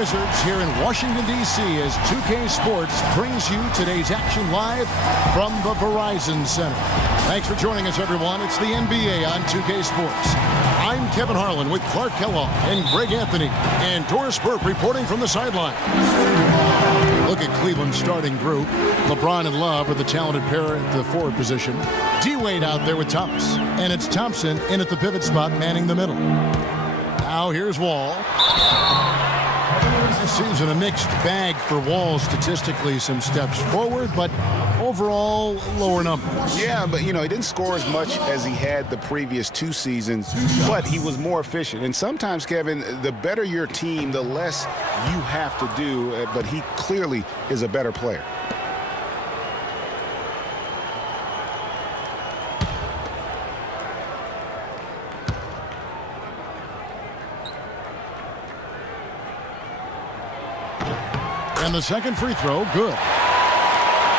Wizards here in Washington, D.C. as 2K Sports brings you today's action live from the Verizon Center. Thanks for joining us, everyone. It's the NBA on 2K Sports. I'm Kevin Harlan with Clark Kellogg and Greg Anthony and Doris Burke reporting from the sideline. Look at Cleveland's starting group. LeBron and Love are the talented pair at the forward position. D-Wade out there with Thomas. And it's Thompson in at the pivot spot manning the middle. Now here's Wall. This season a mixed bag for Wall statistically. Some steps forward, but overall lower numbers. Yeah, but he didn't score as much as he had the previous 2 seasons, but he was more efficient. And sometimes, Kevin, the better your team, the less you have to do, but he clearly is a better player. And the second free throw, good.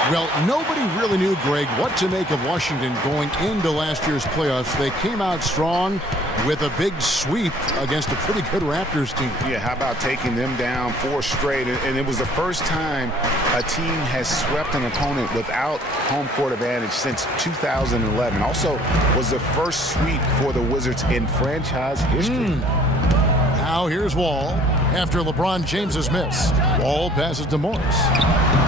Well, nobody really knew, Greg, what to make of Washington going into last year's playoffs. They came out strong with a big sweep against a pretty good Raptors team. Yeah, how about taking them down 4 straight? And it was the first time a team has swept an opponent without home court advantage since 2011. Also was the first sweep for the Wizards in franchise history. Now here's Wall after LeBron James's miss. Wall passes to Morris.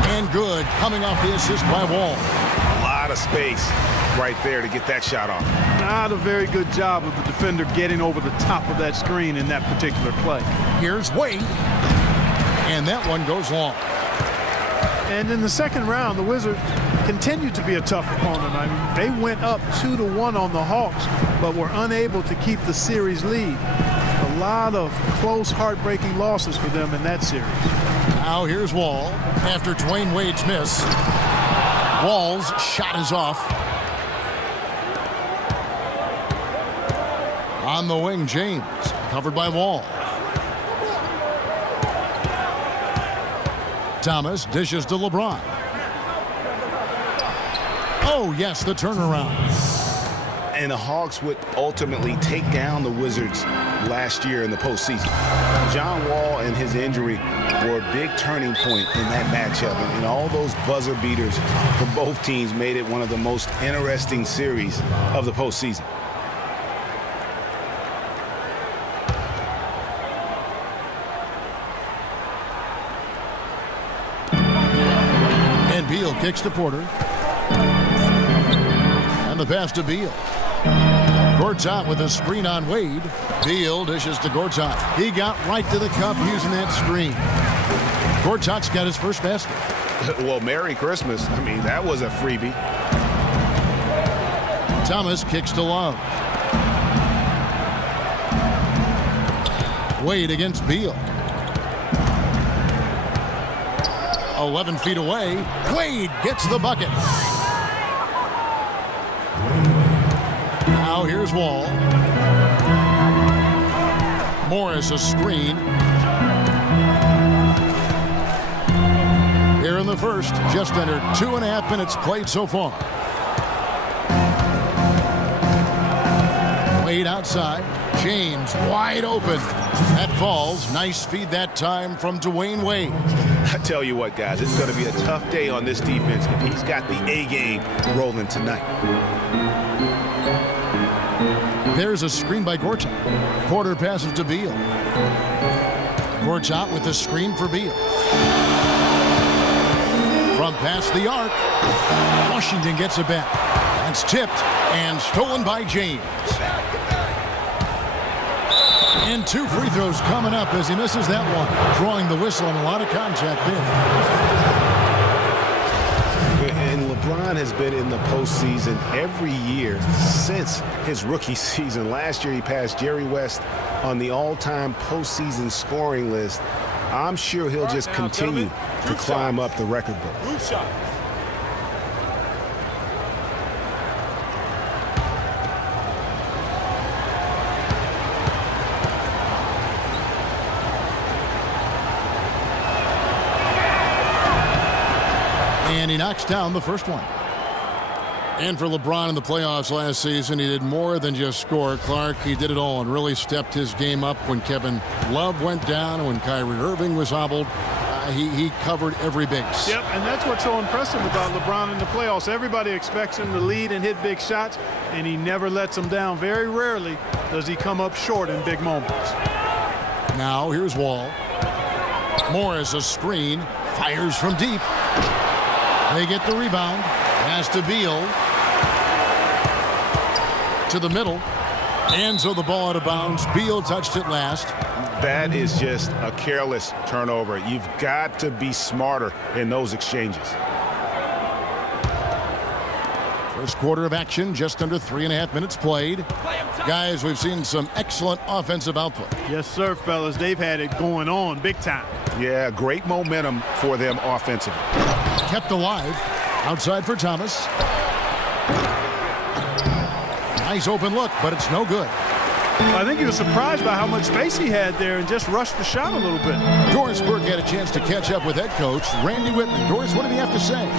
And good, coming off the assist by Wall. A lot of space right there to get that shot off. Not a very good job of the defender getting over the top of that screen in that particular play. Here's Wade. And that one goes long. And in the second round, the Wizards continued to be a tough opponent. I mean, they went up 2-1 on the Hawks, but were unable to keep the series lead. A lot of close, heartbreaking losses for them in that series. Now here's Wall after Dwayne Wade's miss. Wall's shot is off. On the wing, James, covered by Wall. Thomas dishes to LeBron. Oh, yes, the turnaround. And the Hawks would ultimately take down the Wizards last year in the postseason. John Wall and his injury were a big turning point in that matchup. And all those buzzer beaters for both teams made it one of the most interesting series of the postseason. And Beal kicks to Porter. And the pass to Beal. Gortat with a screen on Wade. Beal dishes to Gortat. He got right to the cup using that screen. Gortat's got his first basket. Well, Merry Christmas. I mean, that was a freebie. Thomas kicks to Love. Wade against Beal. 11 feet away. Wade gets the bucket. Now here's Wall. Morris a screen. Here in the first, just under 2.5 minutes played so far. Wade outside. James wide open. That falls. Nice feed that time from Dwayne Wade. I tell you what, guys, it's going to be a tough day on this defense if he's got the A game rolling tonight. There's a screen by Gortat. Porter passes to Beal. Gortat with the screen for Beal. From past the arc, Washington gets it back. That's tipped and stolen by James. And 2 free throws coming up as he misses that one. Drawing the whistle and a lot of contact there. And LeBron has been in the postseason every year since his rookie season. Last year he passed Jerry West on the all-time postseason scoring list. I'm sure he'll just continue to climb up the record book. And he knocks down the first one. And for LeBron in the playoffs last season, he did more than just score. Clark, he did it all and really stepped his game up when Kevin Love went down and when Kyrie Irving was hobbled. He covered every base. Yep, and that's what's so impressive about LeBron in the playoffs. Everybody expects him to lead and hit big shots, and he never lets them down. Very rarely does he come up short in big moments. Now here's Wall. Morris, a screen, fires from deep. They get the rebound. Pass to Beal. To the middle. And so the ball out of bounds. Beal touched it last. That is just a careless turnover. You've got to be smarter in those exchanges. First quarter of action, just under 3.5 minutes played. Guys, we've seen some excellent offensive output. Yes, sir, fellas. They've had it going on big time. Yeah, great momentum for them offensively. Kept alive. Outside for Thomas. Nice open look, but it's no good. I think he was surprised by how much space he had there and just rushed the shot a little bit. Doris Burke had a chance to catch up with head coach Randy Whitman. Doris, what did he have to say?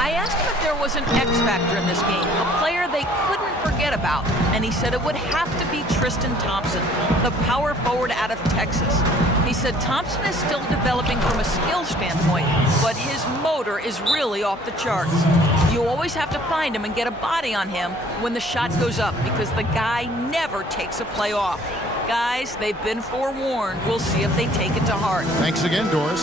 I asked him if there was an X factor in this game, a player they couldn't forget about, and he said it would have to be Tristan Thompson, the power forward out of Texas. He said Thompson is still developing from a skill standpoint, but his motor is really off the charts. You always have to find him and get a body on him when the shot goes up because the guy never takes a play off. Guys, they've been forewarned. We'll see if they take it to heart. Thanks again, Doris.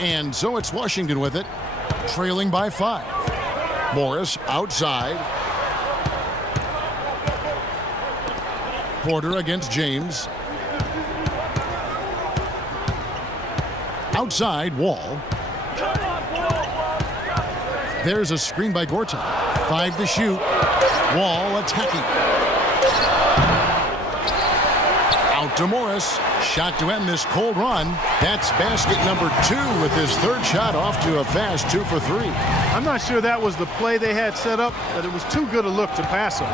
And so it's Washington with it, trailing by 5. Morris outside. Porter against James. Outside, Wall. There's a screen by Gortat. 5 to shoot. Wall attacking. Out to Morris. Shot to end this cold run. That's basket number 2 with his third shot off to a fast 2 for 3. I'm not sure that was the play they had set up, but it was too good a look to pass on.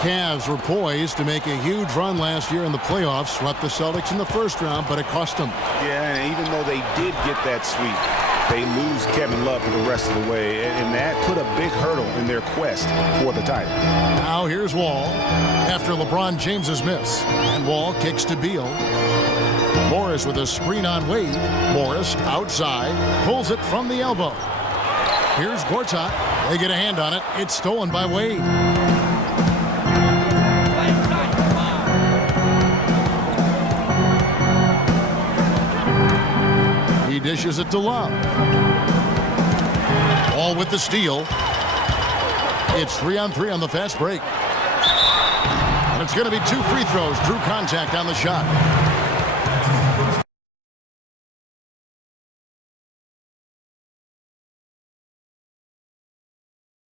Cavs were poised to make a huge run last year in the playoffs. Swept the Celtics in the first round, but it cost them. Yeah, and even though they did get that sweep, they lose Kevin Love for the rest of the way, and that put a big hurdle in their quest for the title. Now here's Wall after LeBron James's miss. And Wall kicks to Beal. Morris with a screen on Wade. Morris outside, pulls it from the elbow. Here's Gortat. They get a hand on it. It's stolen by Wade. He dishes it to Love. All with the steal. It's 3-on-3 on the fast break. And it's going to be 2 free throws. Drew contact on the shot.